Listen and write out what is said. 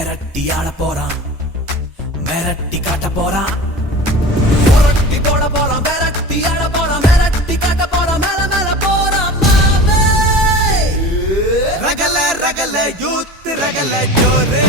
மிரட்டி ஆள போறான், மிரட்டி காட்ட போறான், புரட்டி போட போறான், மிரட்டி ஆள போறான், மிரட்டி காட்ட போறான், மேல மேல போறான் மாவே. ரகல ரகல யூத் ரகல ஜோரே.